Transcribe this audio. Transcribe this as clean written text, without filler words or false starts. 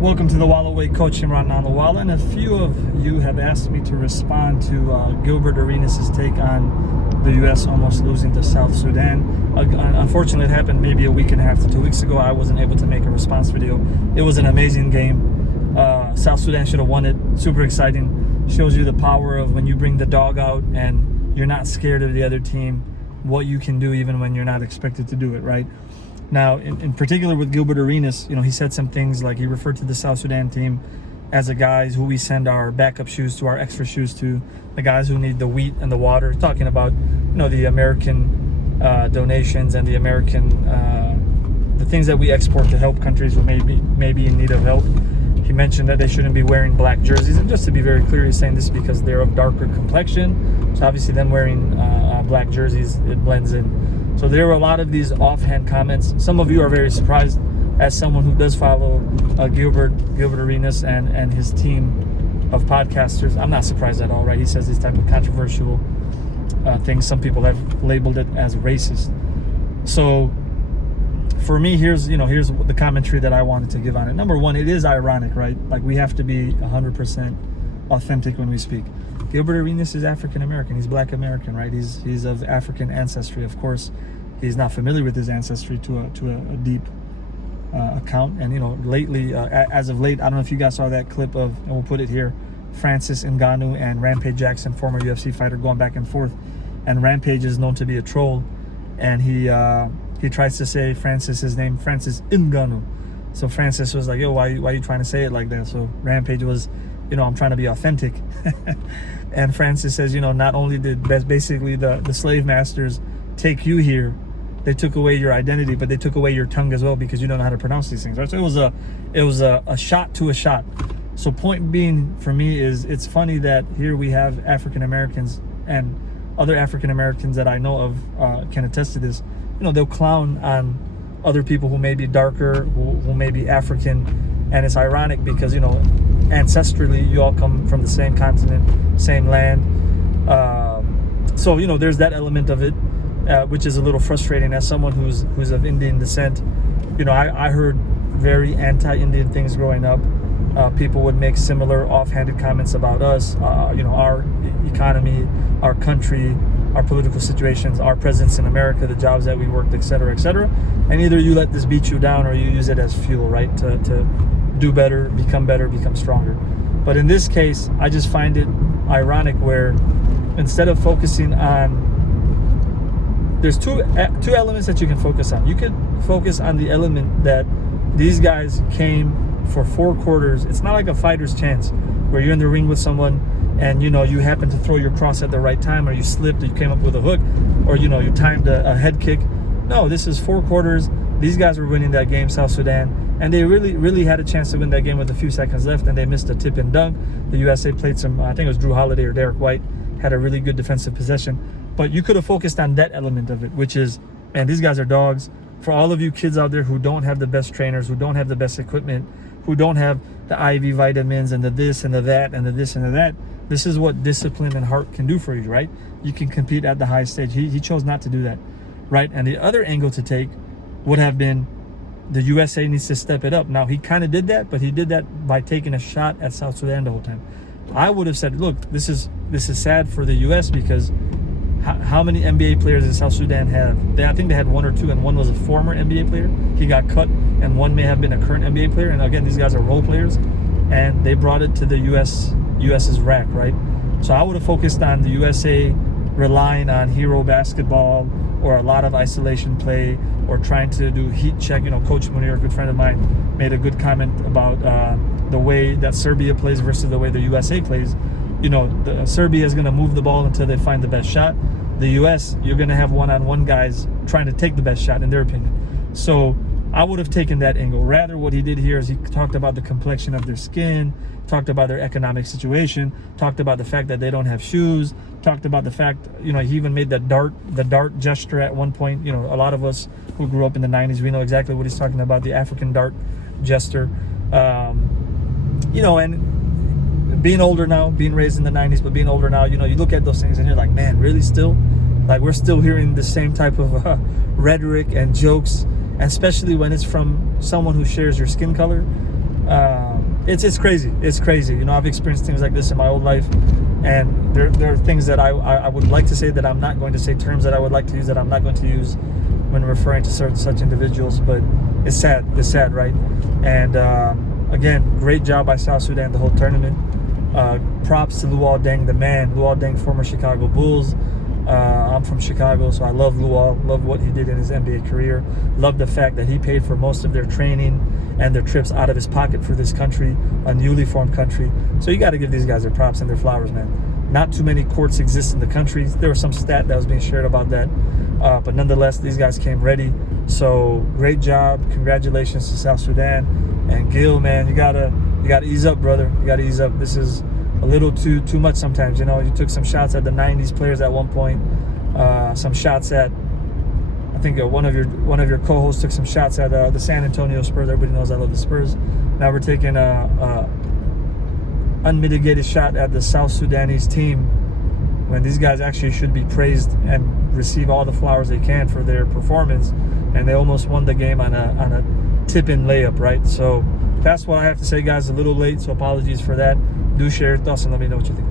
Welcome to the WalaWay coach Imran on the Wala, and a few of you have asked me to respond to Gilbert Arenas' take on the U.S. almost losing to South Sudan. Unfortunately, it happened maybe a week and a half to 2 weeks ago. I wasn't able to make a response video. It was an amazing game. South Sudan should have won it. Super exciting. Shows you the power of when you bring the dog out and you're not scared of the other team, what you can do even when you're not expected to do it, right? Now, in particular with Gilbert Arenas, he said some things like he referred to the South Sudan team as the guys who we send our backup shoes to, our extra shoes to, the guys who need the wheat and the water, talking about, the American donations and the American, the things that we export to help countries who may be in need of help. He mentioned that they shouldn't be wearing black jerseys, and just to be very clear, he's saying this because they're of darker complexion. So obviously them wearing black jerseys, it blends in. So there were a lot of these offhand comments. Some of you are very surprised. As someone who does follow Gilbert Arenas and his team of podcasters, I'm not surprised at all, right? He says these type of controversial things. Some people have labeled it as racist. So for me, here's the commentary that I wanted to give on it. Number one, it is ironic, right? Like, we have to be 100% authentic when we speak. Gilbert Arenas is African American. He's Black American, right? He's of African ancestry. Of course, he's not familiar with his ancestry to a deep account. And lately, as of late, I don't know if you guys saw that clip of, and we'll put it here, Francis Ngannou and Rampage Jackson, former UFC fighter, going back and forth. And Rampage is known to be a troll, and he tries to say Francis's name, Francis Ngannou. So Francis was like, "Yo, why are you trying to say it like that?" So Rampage was, I'm trying to be authentic. And Francis says, not only did basically the slave masters take you here, they took away your identity, but they took away your tongue as well, because you don't know how to pronounce these things, right? So it was a shot to a shot. So point being for me is, it's funny that here we have African Americans, and other African Americans that I know of can attest to this. They'll clown on other people who may be darker, who may be African, and it's ironic because ancestrally you all come from the same continent, same land. So there's that element of it, which is a little frustrating as someone who's of Indian descent. I heard very anti-Indian things growing up. People would make similar offhanded comments about us, our economy, our country, our political situations, our presence in America, the jobs that we worked, etc., etc. And either you let this beat you down or you use it as fuel, right, to do better, become stronger. But in this case, I just find it ironic where instead of focusing on, there's two elements that you can focus on. You could focus on the element that these guys came for 4 quarters. It's not like a fighter's chance where you're in the ring with someone and you happen to throw your cross at the right time, or you slipped, or you came up with a hook, or you timed a head kick. No, this is 4 quarters. These guys were winning that game, South Sudan, and they really had a chance to win that game with a few seconds left, and they missed a tip and dunk. The USA played some, I think it was Drew Holiday or Derek White, had a really good defensive possession. But you could have focused on that element of it, which is, man, these guys are dogs. For all of you kids out there who don't have the best trainers, who don't have the best equipment, who don't have the IV vitamins and the this and the that and the this and the that, this is what discipline and heart can do for you, right? You can compete at the highest stage. He chose not to do that, right? And the other angle to take would have been, the USA needs to step it up. Now, he kind of did that, but he did that by taking a shot at South Sudan the whole time. I would have said, look, this is sad for the US, because how many NBA players does South Sudan have? I think they had 1 or 2, and one was a former NBA player. He got cut, and one may have been a current NBA player. And again, these guys are role players, and they brought it to the US's rack, right? So I would have focused on the USA relying on hero basketball, or a lot of isolation play, or trying to do heat check. Coach Munir, a good friend of mine, made a good comment about the way that Serbia plays versus the way the USA plays. Serbia is going to move the ball until they find the best shot. The US, you're going to have one-on-one guys trying to take the best shot, in their opinion. So I would have taken that angle. Rather, what he did here is he talked about the complexion of their skin, talked about their economic situation, talked about the fact that they don't have shoes, talked about the fact, he even made the dart gesture at one point. A lot of us who grew up in the 90s, we know exactly what he's talking about, the African dart gesture. And being older now, being raised in the 90s, but being older now, you look at those things and you're like, man, really still? Like, we're still hearing the same type of rhetoric and jokes, and especially when it's from someone who shares your skin color. It's crazy. It's crazy. You know, I've experienced things like this in my old life, and there are things that I would like to say that I'm not going to say, terms that I would like to use that I'm not going to use when referring to such individuals. But it's sad. It's sad, right? And again, great job by South Sudan the whole tournament. Props to Luol Deng, the man. Luol Deng, former Chicago Bulls. I'm from Chicago, so I love Luol. Love what he did in his NBA career. Love the fact that he paid for most of their training and their trips out of his pocket for this country, a newly formed country. So you got to give these guys their props and their flowers, man. Not too many courts exist in the country. There was some stat that was being shared about that, but nonetheless, these guys came ready. So great job. Congratulations to South Sudan. And Gil, man, you gotta ease up, brother. You gotta ease up. This is a little too much sometimes. You know, you took some shots at the '90s players at one point. Some shots at, I think one of your co-hosts took some shots at the San Antonio Spurs. Everybody knows I love the Spurs. Now we're taking a unmitigated shot at the South Sudanese team, when these guys actually should be praised and receive all the flowers they can for their performance. And they almost won the game on a tip-in layup, right? So that's what I have to say, guys. A little late, so apologies for that. Do share your thoughts and let me know what you think.